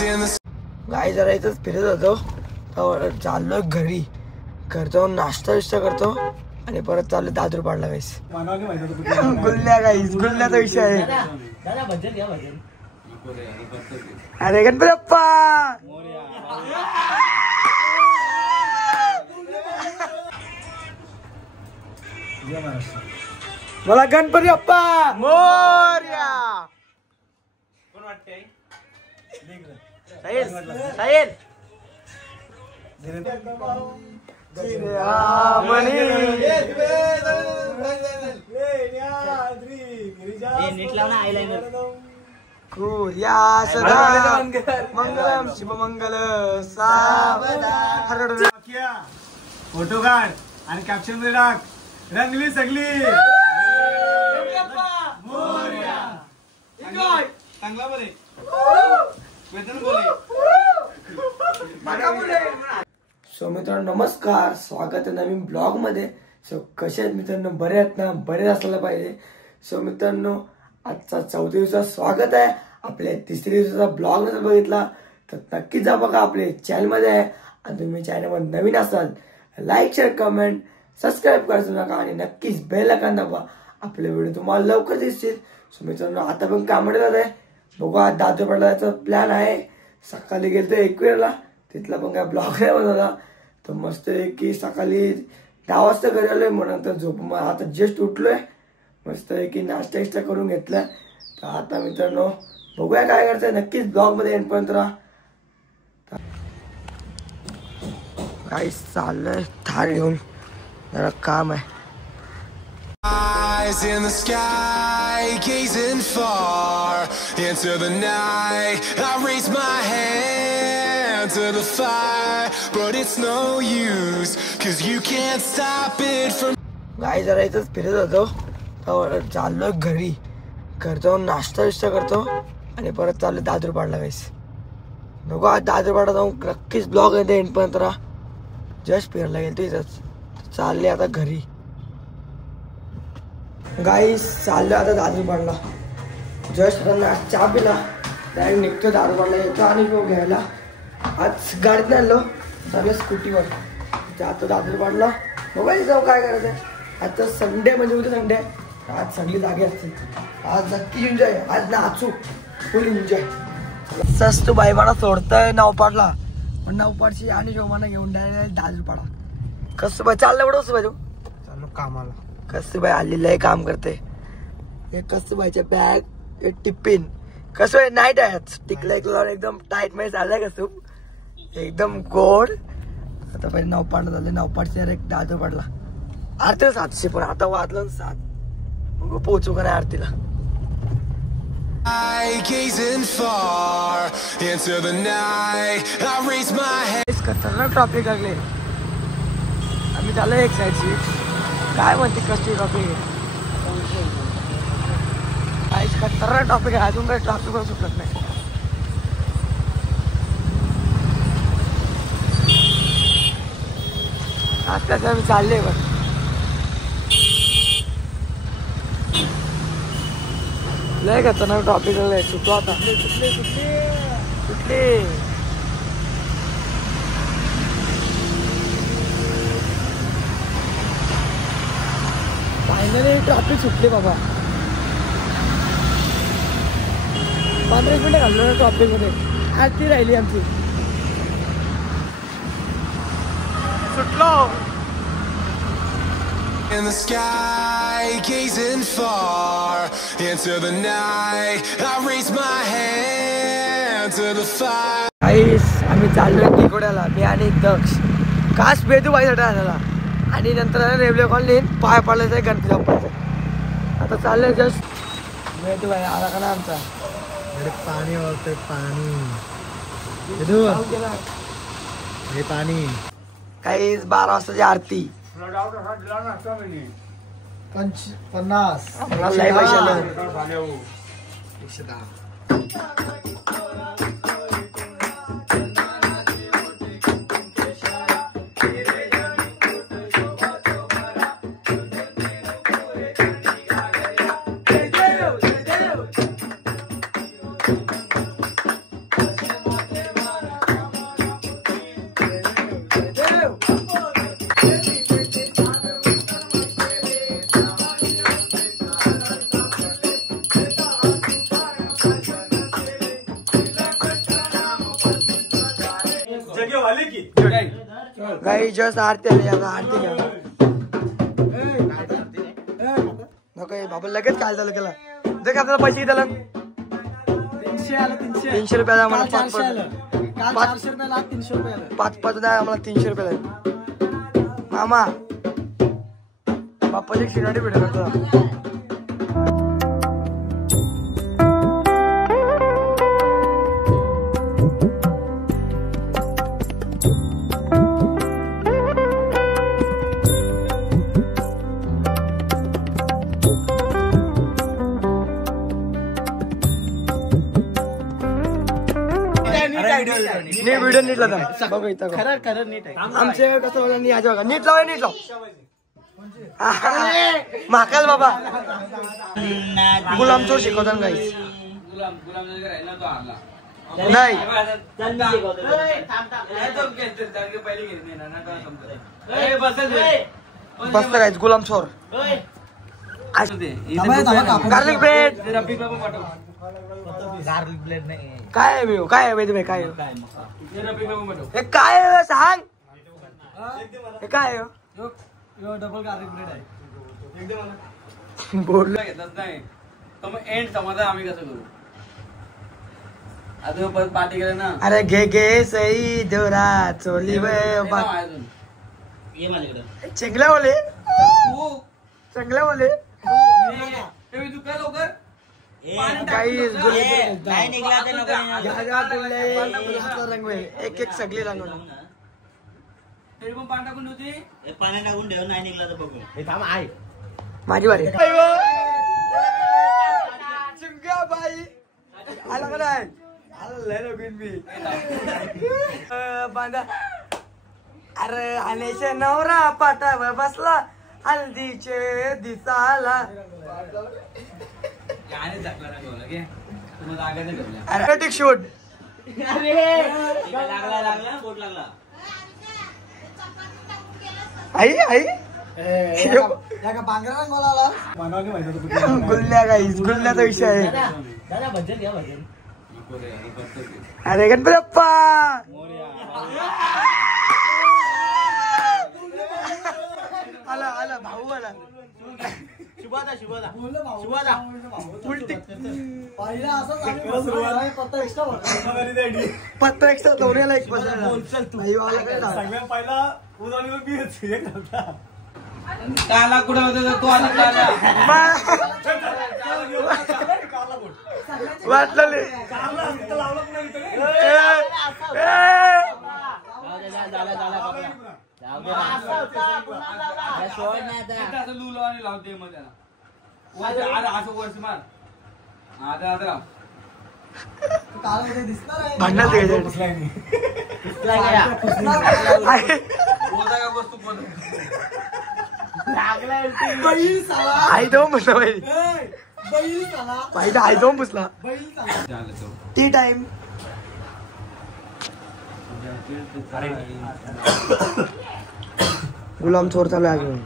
गाय जरा इथंच फिरत होतो तर चाललोय घरी करतो नाश्ता विष्टा करतो आणि परत चाललो दादर पाडला गाईस गुल्ल्या गाईस गुल्ल्याचा विषय आहे अरे गणपती बाप्पा मला गणपती बाप्पा मोरया कोण वाटतंय साहिल साहिल मंगलम शिवमंगल फोटो काढ आणि कॅप्शन मध्ये टाक रंगली सगली चांगला बोले सो मित्रांनो नमस्कार, स्वागत आहे नवीन ब्लॉग मध्ये. सो कसे आहेत मित्रांनो, बरे आहेत ना? बरे असलं पाहिजे. सो मित्रांनो आजचा 4थ्या दिवसाचा स्वागत आहे. आपल्या 3ऱ्या दिवसाचा ब्लॉग जर बघितला तर नक्कीच जा बघा, आपले चॅनल मध्ये आहे. आणि तुम्ही चॅनलवर नवीन असाल लाईक शेअर कमेंट सबस्क्राईब करायचं नका आणि नक्कीच बेल आयकॉन दाबा, आपले व्हिडिओ तुम्हाला लवकर दिसतील. सो मित्रांनो आता पण कामाला जात आहे, बघू आज दादर पडल्याचा प्लॅन आहे. सकाळी गेलतो एकवेळला, तिथला पण काय ब्लॉग नाही बनवला. तर मस्त आहे की सकाळी 10 वाजता घरी आलोय, मग नंतर झोप आता जस्ट उठलोय. मस्त आहे की नाश्ता इष्टा करून घेतलाय. तर आता मित्रांनो बघूया काय करताय, नक्कीच ब्लॉग मध्ये एंडपर्यंत राहा. काही चाललंय थार घेऊन, जरा काम आहे. Eyes in the sky, gazing far into the night. I raise my hand to the fire, but it's no use, 'cause you can't stop it from. गाय जरा इथंच फिरत होतो तर चाललोय घरी, करतो नाश्ता विष्टा करतो आणि परत चाललो दादर पाडला गाईस. बघू आज दादर पाडा जाऊन नक्कीच ब्लॉग येते एंडपर्यंत राहा. जस्ट फिरायला गेलो इथंच, चालले आता घरी. गाईस चाललो आता दादर पाडला. जस्ट त्यांना चहा पिला, डायरेक्ट निघतो दादर पाडला येतो आणि तो घ्यायला. आज गाडीत नाही आलो, चाललं स्कूटीवर जातो दादर पाडला. मोबाईल जाऊ काय करायचं. आता संडे म्हणजे उद्या संडे, आज सगळी जागे असतील. आज नक्की एन्जॉय, आज नाचू फुल एन्जॉय. सस्तू बाई मला सोडतंय नवपाडला, पण नवपाडची आणि शोभाना घेऊन डायरेक्ट दादर पाडा. कसं बाई चाललं एवढं कसं बाई तू चाललो कामाला. कसं बाई आलेलं आहे, काम करते. हे कसं बाईच्या बॅग, हे टिफिन कसं आहे नाईट आहे. टिकला एक लावून एकदम टाईट मध्ये चाललंय कसं एकदम गोड. आता पहिले 9 पाडला झाले, 9 पाडचे एक दादर पडला. आरतीला 700, पण आता वाजलं 7. मग पोहोचू का नाही आरतीला. Gazing far into the night, I raise my hand. खतरनाक ट्रॉफिक लागले. आम्ही चाललो एक साईडची, काय म्हणते कसली ट्रॉफिक आहे. खतरनाक ट्रॉफिक आहे, अजून काही ट्रॉफिक पण सुटत नाही. आज आम्ही चालले बघ, लय खतरनाक ट्रॉफिक लागले. सुटलो आता, सुटले फायनली ट्रॉफिक सुटली बाबा. 15 मिनिटं घाललो ट्रॉफिक मध्ये. आरती राहिली आमची, सुटलो. In the sky, gazing far into the night, I raise my hand to the fire. आम्ही चाललोय तिकोड्याला, मी आणि दक्ष. कास बेदू बाईसाठी आलेला आणि नंतर रेल्वे कॉलनी पाय पडलायचं आहे गणपती बाप्पाचं. आता चाललंय जस्ट बेदू बाई आला का ना आमचा. पाणी वाजतंय, पाणी हे पाणी. काही 12 वाजताची आरती. 50 लय पैसे आले. गाई जस्ट आरती आली आरती घ्या नको बाबा लगेच काय झालं त्याला जर का आपल्याला पैसे त्याला 300 रुपयाला आम्हाला 5 द्या आम्हाला 300 रुपयाला मामा बाप्पाची शिराडी भेटेल तुला व्हिडिओ नीट लावता बघा इथं खरं नीट आहे आमचे कसं बघा नीट बघा नीट लाव महाकाल बाबा गुलाम चोर शिकवतात गाईस नाही बसत गाईस गुलाम चोर गार्लिक ब्रेड गार्लिक ब्रेड नाही काय आहे मी काय आहे वैद्य काय हे काय सांग हे काय डबल गार्लिक ब्रेड आहे बोलला घेतच नाही तर मग एंड समाधान आम्ही कसं करू आता परत पार्टी केलं ना अरे घे सई देवरा चोली चंगल्या बोले चंगल्या बोले तू काय लवकर रंग एक सगळी रंग तरी पण पाणी टाकून होती पाणी टाकून ठेव नाही निघला तर बघू आहे माझी बारी चिमक्या बाई आला का नाही बांधा अरे आल्याच्या नवरा पाटावर बसला हल्दीचे दिसाला अरे शूट आई आई गुल्ल्या गाईस गुल्ल्याचा विषय आहे अरे गणपती बाप्पा आला आला भाऊ आला शुभादा उलटी पत्ता एक्स्ट्रा दोन्हीला एक काला कुठे होता तो वाटलं लावते मग त्याला असं वर्ष मार आता आई जाऊन बसला पाहिजे आई जाऊन बसला टी टाइम गुलाम चोर चालू आहे अजून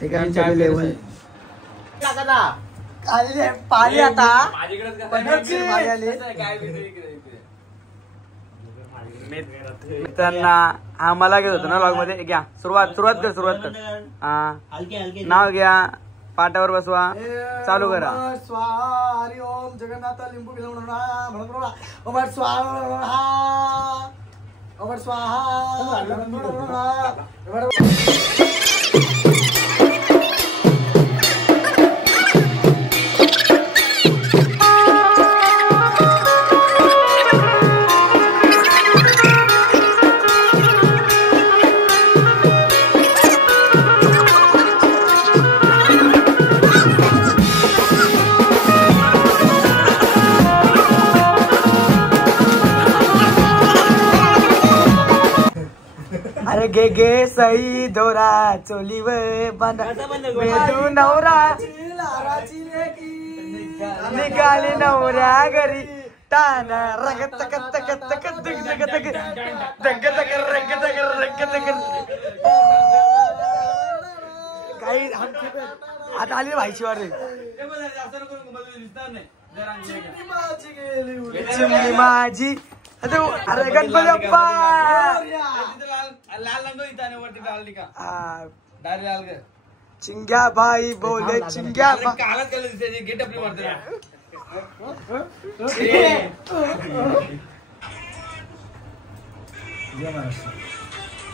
ठीक आहे लेवल पाणी आता मित्रांना हा मला घेत होतो ना लॉग मध्ये घ्या सुरुवात कर हा नाव घ्या पाटावर बसवा चालू करा स्वारी ओम जगन्नाथ लिंबू गे सई दोरा चोली व बांधा तू नवरा निघाली नवऱ्या घरी ताना रंग तक तक तक दग दग दग दग दग रंग दग काही आता आली भाईची वारे चिमणी माझी अरे गणपती बाप्पा लाल रंग इथं वरती डाल का डायरेक्ट लाल कर चिंग्या भाई बोले चिंग्या कालच केलं दिसते गेट आपली वरती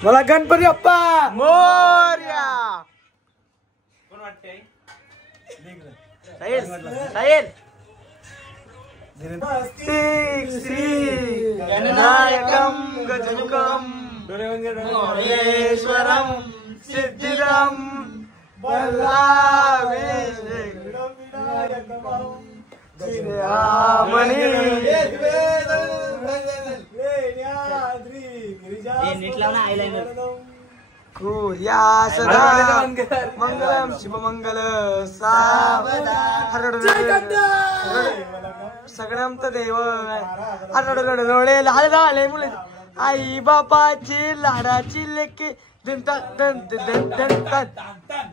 मला गणपती बाप्पा मोरया कोण वाटतंय श्री गणनायकम गजमुखम महेश्वरम सिद्धिरम या सदा मंगलम शिवमंगल सगळ्यांत देव रडले लाल झाले मुले आई बापाची लाडाची लेके जगत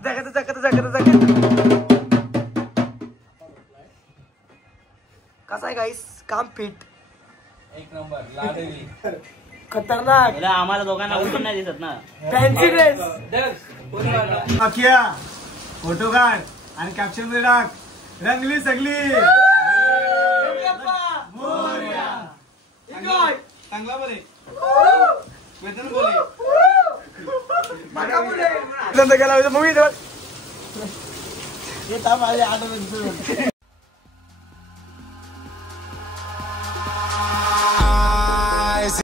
जगत जगत जगत कसा आहे गाईस काम फिट एक नंबर लाडली खतरनाक आम्हाला दोघांना उठून नाही दिसत ना फॅन्सी ड्रेस अखिया फोटो काढ आणि कॅप्शन मध्ये टाक रंगली सगली चांगला बोले वेतन बोले गेला मूवी